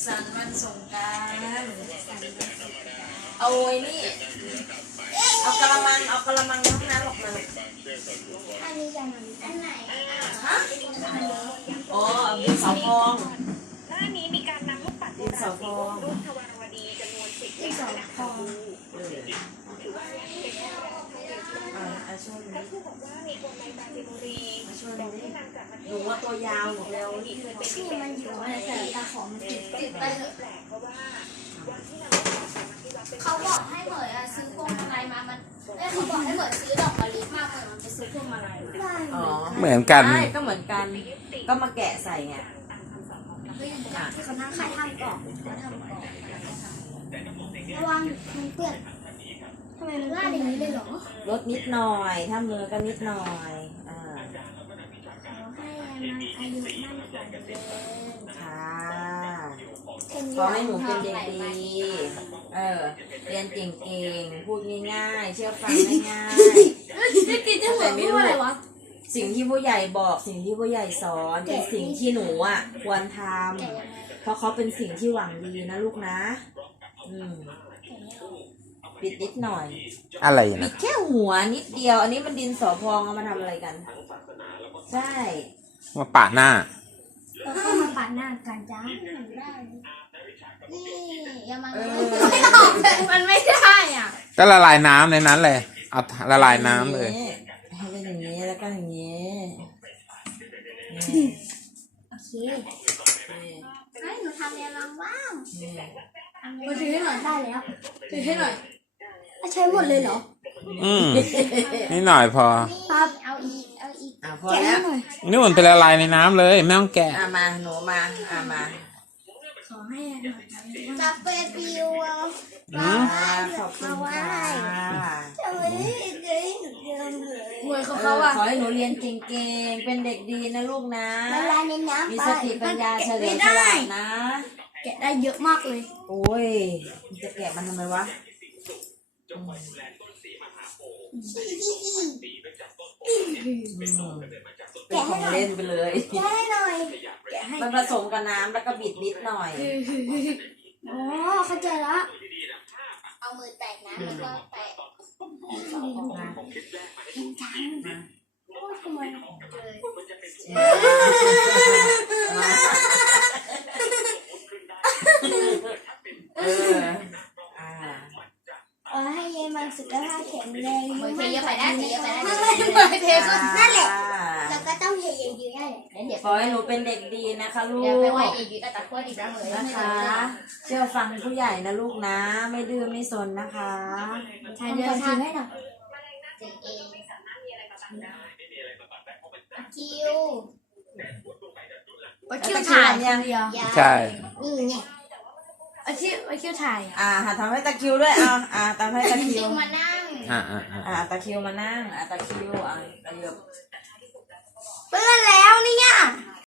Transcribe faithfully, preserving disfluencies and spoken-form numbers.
สันต์วันสงกรานต์เอาไว้นี่เอากระมังเอากระมังน้ำน้ำออกมาอันนี้จะมันอันไหนฮะอ๋อดินสอพองหน้านี้มีการนำลูกปัดดินสอพองรูปทวารวดีจำนวนสิบดินสอพองถือว่าเป็นแค่แรกเท่านั้นอ่าช่วยดูท่านผู้บอกว่ามีคนในปราจีนบุรีบอกให้นำจากประเทศหนูว่าตัวยาวหมดแล้วที่เคยเป็นที่มันอยู่ในแต่ตาของมันติดติดไปเถอะแปลกเพราะว่าวันที่นำลูกปัดจากที่วัดเป็นเขาบอกให้เหมยซื้อพวงมาลัยมามันเอ้เขาบอกให้เหมยซื้อดอกมะลิมากเหมยมันไปซื้อพวงมาลัยอ๋อเหมือนกันใช่ก็เหมือนกันก็มาแกะใส่ไงเฮ้ยที่เขานั่งขายทำกล่องเขาทำกล่องระวังมันเปื้อนทำไมมันลาดอย่างนี้เลยเหรอลดนิดหน่อยถ้ามือก็นิดหน่อยอ่าให้มันอายุมั่นขวัญยืนค่ะขอให้หนูเป็นเด็กดีเออเรียนเก่งๆพูดง่ายๆเชื่อฟังง่ายๆไม่กินจะเหมือนไม่อะไรวะสิ่งที่ผู้ใหญ่บอกสิ่งที่ผู้ใหญ่สอนเป็นสิ่งที่หนูอ่ะควรทำเพราะเขาเป็นสิ่งที่หวังดีนะลูกนะอืมปิดนิดหน่อยอะไรปินะดแค่หัวนิดเดียวอันนี้มันดินสอพองเอามาทำอะไรกันใช่มาปาดหน้าเราเข้ามาปาดหน้ากันจ้านี่อย่ามามันไม่ได้อ่ะก็ละลายน้ำในนั้นเลยเอาละลายน้ำเลยให้เป็นอย่างนี้แล้วก็อย่างนี้โอเคให้หนูทำเรียนรังว่างมาถือให้หน่อยได้แล้วถือให้หน่อยใช้หมดเลยเหรออืมนี่หน่อยพอครับเอาอีกเอาอีกอ่ะพอแล้วนี่มันเป็นละลายในน้ำเลยไม่ต้องแกะอ่ะมาหนูมาอ่ะมาขอให้หน่อยจับเปปิวอ่ะขอบคุณค่ะทำไมไม่ได้หนูเดินเลยหวยของเขาอ่ะขอให้หนูเรียนเก่งๆเป็นเด็กดีนะลูกนะละลายในน้ำมีสติปัญญาเฉลียวฉลาดนะแกะได้เยอะมากเลยโอ้ยจะแกะมันทำไมวะเป็นของเล่นไปเลยแกะให้หน่อยมันผสมกับน้ำแล้วก็บิดนิดหน่อยอ๋อเข้าใจละเอามือแตะน้ำแล้วก็แตะจริงจังโอ้ยทำไมเออเออให้ยายมันสุขภาพแข็งแรงเหมือนเทเยอะไปได้เทเยอะไปได้เทก็นั่นแหละแล้วก็ต้องเทเยอะๆนั่นแหละขอให้หนูเป็นเด็กดีนะคะลูกอย่าไปว่าเยอะๆแต่ตะกั่วดีจังเลยนะคะเชื่อฟังผู้ใหญ่นะลูกนะไม่ดื้อไม่สนนะคะทานเยอะทานให้หน่อยเองคิวไปคิวถ่ายยังใช่นี่ไงไอคิวไอคิวถ่ายอ่าทำให้ตะคิวด้วยอ่าอ่าทำให้ตะคิวมานั่งอ่าอ่าอ่าตะคิวมานั่งอ่าตะคิวอ่าตะเยบเปื้อนแล้วเนี่ย